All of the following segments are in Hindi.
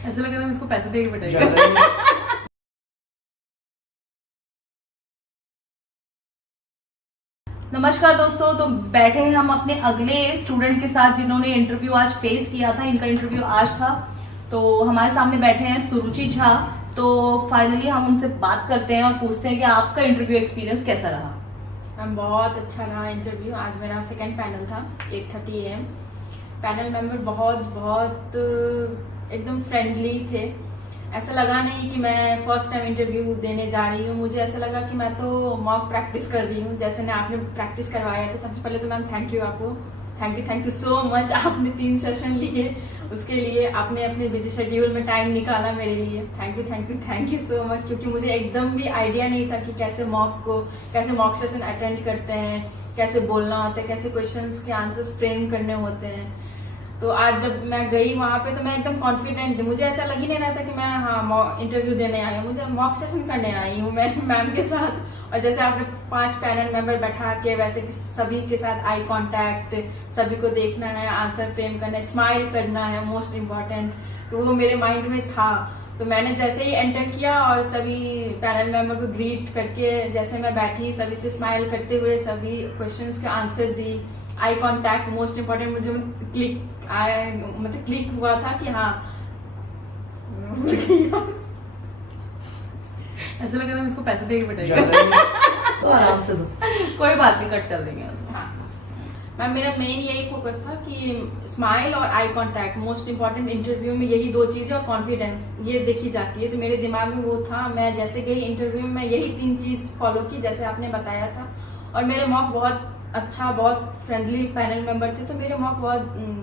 ऐसा लग रहा है इसको पैसे देके बैठाएगा। नमस्कार दोस्तों, तो बैठे हैं हम अपने अगले स्टूडेंट के साथ जिन्होंने इंटरव्यू आज फेस किया था। इनका इंटरव्यू आज था, तो हमारे सामने बैठे हैं सुरुचि झा। तो फाइनली हम उनसे बात करते हैं और पूछते हैं कि आपका इंटरव्यू एक्सपीरियंस कैसा रहा। मैम बहुत अच्छा रहा इंटरव्यू। आज मेरा सेकंड पैनल था 8:30 AM। पैनल मेंबर बहुत एकदम फ्रेंडली थे। ऐसा लगा नहीं कि मैं फर्स्ट टाइम इंटरव्यू देने जा रही हूँ। मुझे ऐसा लगा कि मैं तो मॉक प्रैक्टिस कर रही हूँ, जैसे ने आपने प्रैक्टिस करवाया था। सबसे पहले तो मैम थैंक यू आपको, थैंक यू सो मच। आपने 3 सेशन लिए, उसके लिए आपने अपने बिजी शेड्यूल में टाइम निकाला मेरे लिए। थैंक यू सो मच, क्योंकि मुझे एकदम भी आइडिया नहीं था कि कैसे मॉक सेशन अटेंड करते हैं, कैसे बोलना होता है, कैसे क्वेश्चंस के आंसर्स फ्रेम करने होते हैं। तो आज जब मैं गई वहां पे तो मैं एकदम कॉन्फिडेंट थी। मुझे ऐसा लग ही नहीं रहा था कि मैं इंटरव्यू देने आई हूँ, मुझे मॉक सेशन करने आई हूँ मैं मैम के साथ। और जैसे आपने 5 पैनल मेंबर बैठा के, वैसे कि सभी के साथ आई कांटेक्ट, सभी को देखना है, आंसर फ्रेम करना है, स्माइल करना है, मोस्ट इम्पोर्टेंट। तो वो मेरे माइंड में था। तो मैंने जैसे ही एंटर किया और सभी पैनल मेंबर को ग्रीट करके जैसे मैं बैठी, सभी से स्माइल करते हुए सभी क्वेश्चंस के answer the. Eye contact most important, मुझे क्लिक हुआ था कि हाँ ऐसा लग रहा है इसको पैसे देके बैठाएगा। तो आराम से दो, कोई बात नहीं, कट कर देंगे उसको। हाँ मैम, मेरा मेन यही फोकस था कि स्माइल और eye contact most important interview में, यही 2 चीजें और कॉन्फिडेंस ये देखी जाती है। तो मेरे दिमाग में वो था। मैं जैसे गई इंटरव्यू में यही 3 चीज फॉलो की जैसे आपने बताया था। और मेरे मॉक बहुत अच्छा, बहुत फ्रेंडली पैनल मेंबर थे, तो मेरे मॉक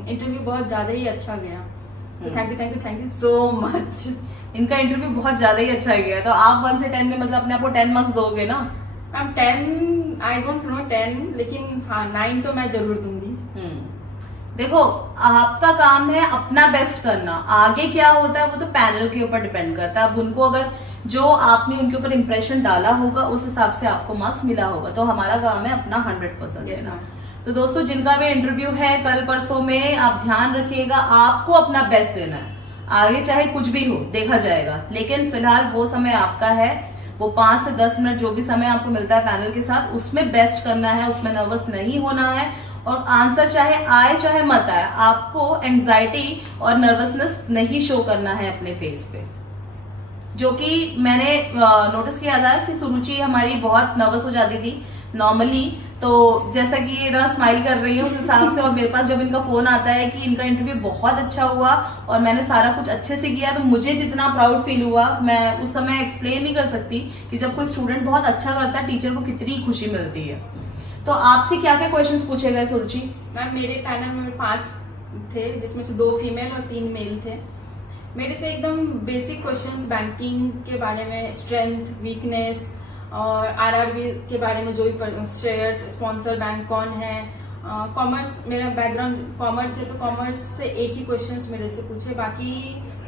इंटरव्यू बहुत ज्यादा ही अच्छा गया। तो थैंक यू सो मच। इनका इंटरव्यू बहुत ज्यादा ही अच्छा गया। तो आप 1 से 10 में मतलब अपने आप को 10 मार्क्स दोगे ना? मैम 10 आई डोंट नो 10, लेकिन हाँ 9 तो मैं जरूर दूंगी। देखो, आपका काम है अपना बेस्ट करना। आगे क्या होता है वो तो पैनल के ऊपर डिपेंड करता है। अब उनको अगर जो आपने उनके ऊपर इंप्रेशन डाला होगा उस हिसाब से आपको मार्क्स मिला होगा। तो हमारा काम है अपना 100% देना। तो दोस्तों, जिनका भी इंटरव्यू है कल परसों में, आप ध्यान रखिएगा, आपको अपना बेस्ट देना है। आगे चाहे कुछ भी हो, देखा जाएगा, लेकिन फिलहाल वो समय आपका है। वो 5 से 10 मिनट जो भी समय आपको मिलता है पैनल के साथ, उसमें बेस्ट करना है, उसमें नर्वस नहीं होना है। और आंसर चाहे आए चाहे मत आए, आपको एंजाइटी और नर्वसनेस नहीं शो करना है अपने फेस पे। जो कि मैंने नोटिस किया था कि सुरुचि हमारी बहुत नर्वस हो जाती थी नॉर्मली। तो जैसा कि ये ना स्माइल कर रही है उस हिसाब से, और मेरे पास जब इनका फोन आता है कि इनका इंटरव्यू बहुत अच्छा हुआ और मैंने सारा कुछ अच्छे से किया, तो मुझे जितना प्राउड फील हुआ मैं उस समय एक्सप्लेन नहीं कर सकती कि जब कोई स्टूडेंट बहुत अच्छा करता है टीचर को कितनी खुशी मिलती है। तो आपसे क्या क्या क्वेश्चंस पूछे गए सुरुचि? मैम मेरे पैनल में 5 थे, जिसमें से 2 फीमेल और 3 मेल थे। मेरे से एकदम बेसिक क्वेश्चंस बैंकिंग के बारे में, स्ट्रेंथ, वीकनेस और आरआरबी के बारे में, जो भी शेयर्स, स्पॉन्सर बैंक कौन है, कॉमर्स, मेरा बैकग्राउंड कॉमर्स है तो कॉमर्स से एक ही क्वेश्चंस मेरे से पूछे। बाकी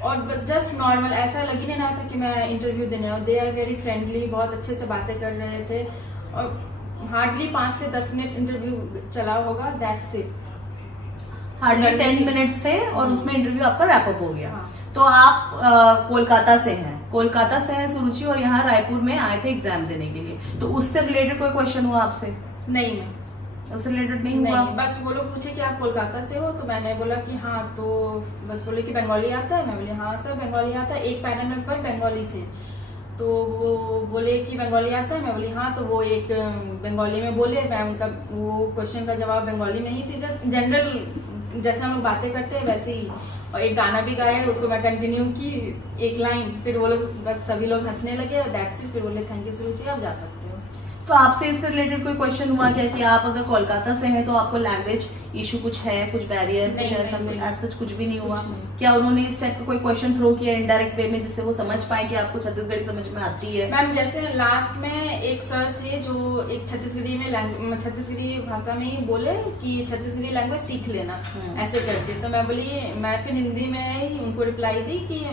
और जस्ट नॉर्मल, ऐसा लग ही नहीं रहा था कि मैं इंटरव्यू देने आऊँ। दे आर वेरी फ्रेंडली, बहुत अच्छे से बातें कर रहे थे। और हार्डली 5 से 10 मिनट इंटरव्यू चला होगा, दैट्स इट। हार्डली 10 मिनट्स थे और उसमें इंटरव्यू आपका रैपअप हो गया। हाँ। तो आप कोलकाता से हैं, सुरुचि, और यहाँ रायपुर में आए थे एग्जाम देने के लिए। तो उससे रिलेटेड कोई क्वेश्चन हुआ आपसे? नहीं मैम, उससे रिलेटेड नहीं हुआ? बस वो लोग पूछे कि आप कोलकाता से हो, तो मैंने बोला कि हाँ। तो बस बोले कि बंगाली आता है, मैं बोली हाँ सर बंगाली आता है। एक पैनल में पर बंगाली थे, तो वो बोले कि बंगाली आता है, मैं बोली हाँ। तो वो एक बंगाली में बोले, मैं उनका वो क्वेश्चन का जवाब बंगाली में ही थी। जस्ट जनरल जैसे हम लोग बातें करते हैं वैसे ही। और एक गाना भी गाया, उसको मैं कंटिन्यू की 1 लाइन, फिर वो लोग बस सभी लोग हंसने लगे और दैट्स इट। फिर बोले थैंक यू सुरुचि, आप जा सकते हो। तो आपसे इससे रिलेटेड कोई क्वेश्चन हुआ क्या कि आप अगर कोलकाता से हैं तो आपको लैंग्वेज इशू कुछ है, कुछ बैरियर, कुछ ऐसा कुछ कुछ भी नहीं हुआ? क्या उन्होंने इस टाइप का कोई क्वेश्चन थ्रो किया इनडायरेक्ट वे में, जिससे वो समझ पाए कि आपको छत्तीसगढ़ी समझ में आती है? मैम जैसे लास्ट में एक सर थे जो एक छत्तीसगढ़ी भाषा में ही बोले कि छत्तीसगढ़ी लैंग्वेज सीख लेना, ऐसे करके। तो मैं बोली, मैं फिर हिंदी में ही उनको रिप्लाई दी कि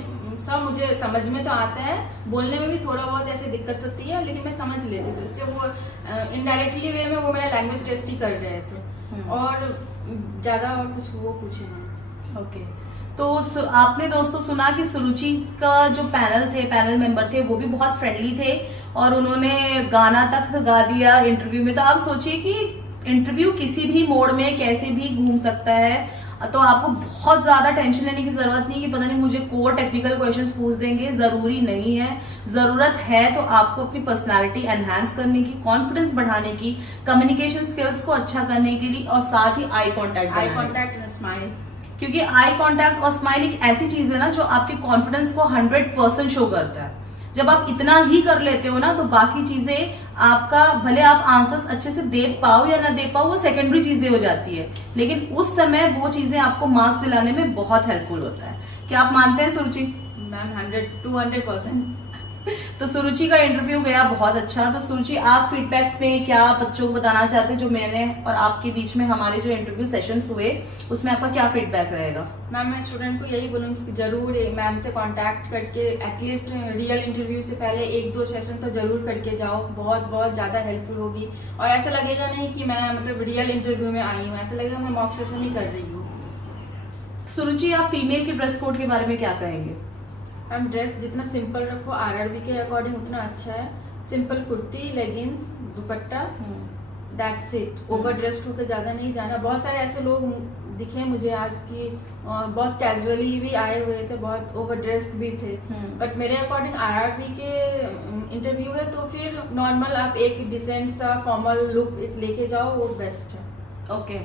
सब मुझे समझ में तो आता है, बोलने में भी थोड़ा बहुत ऐसी दिक्कत होती है, लेकिन मैं समझ लेती थी। इससे वो इनडायरेक्टली वे में वो मेरा लैंग्वेज टेस्ट ही कर रहे थे, और ज्यादा और कुछ वो पूछे नहीं। ओके। तो आपने दोस्तों सुना कि सुरुचि का जो पैनल मेंबर थे वो भी बहुत फ्रेंडली थे और उन्होंने गाना तक गा दिया इंटरव्यू में। तो आप सोचिए कि इंटरव्यू किसी भी मोड में कैसे भी घूम सकता है, तो आपको बहुत ज्यादा टेंशन लेने की जरूरत नहीं कि पता नहीं मुझे कोर टेक्निकल क्वेश्चंस पूछ देंगे, जरूरी नहीं है। जरूरत है तो आपको अपनी पर्सनालिटी एनहांस करने की, कॉन्फिडेंस बढ़ाने की, कम्युनिकेशन स्किल्स को अच्छा करने के लिए और साथ ही आई कॉन्टैक्ट एंड स्माइल, क्योंकि आई कांटेक्ट और स्माइल एक ऐसी चीज है ना जो आपके कॉन्फिडेंस को 100% शो करता है। जब आप इतना ही कर लेते हो ना तो बाकी चीजें आपका, भले आप आंसर्स अच्छे से दे पाओ या ना दे पाओ, वो सेकेंडरी चीजें हो जाती है, लेकिन उस समय वो चीजें आपको मार्क्स दिलाने में बहुत हेल्पफुल होता है। क्या आप मानते हैं सुरुचि? मैम 200%। तो सुरुचि का इंटरव्यू गया बहुत अच्छा। तो सुरुचि, आप फीडबैक में क्या बच्चों को बताना चाहते हैं, जो मैंने और आपके बीच में हमारे जो इंटरव्यू सेशंस हुए उसमें आपका क्या फीडबैक रहेगा? मैम मैं स्टूडेंट को यही बोलूँगी कि जरूर मैम से कांटेक्ट करके एटलीस्ट रियल इंटरव्यू से पहले 1-2 सेशन तो जरूर करके जाओ, बहुत बहुत ज़्यादा हेल्पफुल होगी। और ऐसा लगेगा नहीं कि मैं मतलब रियल इंटरव्यू में आई हूँ, ऐसा लगेगा मैं मॉक सेशन ही कर रही हूँ। सुरुचि, आप फीमेल के ड्रेस कोड के बारे में क्या कहेंगे? मैम ड्रेस जितना सिंपल रखो आरआरबी के अकॉर्डिंग उतना अच्छा है। Simple kurti, leggings, dupatta, that's it. Over dressed होकर ज़्यादा नहीं जाना। बहुत सारे ऐसे लोग दिखे मुझे आज की बहुत कैजुअली भी आए हुए थे, बहुत ओवर ड्रेस्ड भी थे, बट मेरे अकॉर्डिंग आरआरबी के इंटरव्यू है तो फिर नॉर्मल आप एक डिसेंट सा फॉर्मल लुक लेके जाओ, वो बेस्ट है। ओके,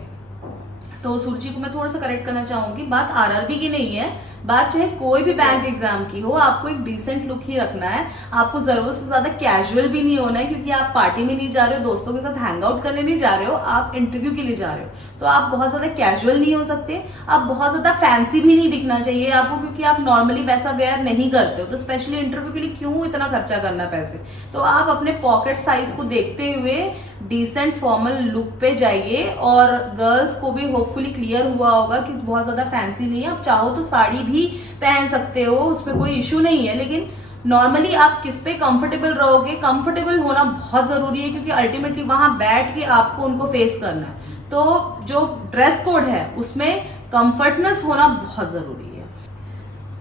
तो सुरुचि को मैं थोड़ा सा करेक्ट करना चाहूंगी, बात आरआरबी की नहीं है, बात चाहे कोई भी बैंक एग्जाम की हो, आपको एक डिसेंट लुक ही रखना है। आपको जरूरत से ज्यादा कैजुअल भी नहीं होना है, क्योंकि आप पार्टी में नहीं जा रहे हो, दोस्तों के साथ हैंग आउट करने नहीं जा रहे हो, आप इंटरव्यू के लिए जा रहे हो। तो आप बहुत ज्यादा कैजुअल नहीं हो सकते, आप बहुत ज्यादा फैंसी भी नहीं दिखना चाहिए आपको, क्योंकि आप नॉर्मली वैसा वेयर नहीं करते हो। तो स्पेशली इंटरव्यू के लिए क्यों इतना खर्चा करना पैसे? तो आप अपने पॉकेट साइज को देखते हुए डिसेंट फॉर्मल लुक पे जाइए। और गर्ल्स को भी होपफुली क्लियर हुआ होगा कि बहुत ज्यादा फैंसी नहीं है। आप चाहो तो साड़ी भी पहन सकते हो, उसमें कोई इश्यू नहीं है, लेकिन नॉर्मली आप किस पे कंफर्टेबल रहोगे, कंफर्टेबल होना बहुत जरूरी है, क्योंकि अल्टीमेटली वहां बैठ के आपको उनको फेस करना है। तो जो ड्रेस कोड है उसमें कंफर्टनेस होना बहुत जरूरी है।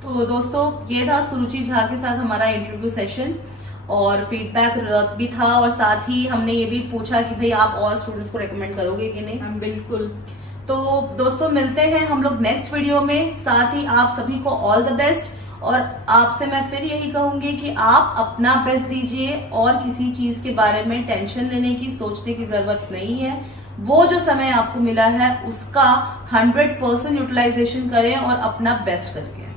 तो दोस्तों, ये था सुरुचि झा के साथ हमारा इंटरव्यू सेशन और फीडबैक भी था, और साथ ही हमने ये भी पूछा कि भाई आप और स्टूडेंट्स को रेकमेंड करोगे कि नहीं। हम बिल्कुल। तो दोस्तों, मिलते हैं हम लोग नेक्स्ट वीडियो में। साथ ही आप सभी को ऑल द बेस्ट, और आपसे मैं फिर यही कहूंगी कि आप अपना बेस्ट दीजिए और किसी चीज के बारे में टेंशन लेने की, सोचने की जरूरत नहीं है। वो जो समय आपको मिला है उसका 100% यूटिलाइजेशन करें और अपना बेस्ट करके।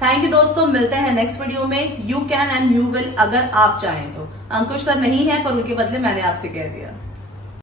थैंक यू दोस्तों, मिलते हैं नेक्स्ट वीडियो में। You can and you will, अगर आप चाहें तो। अंकुश सर नहीं है, पर उनके बदले मैंने आपसे कह दिया।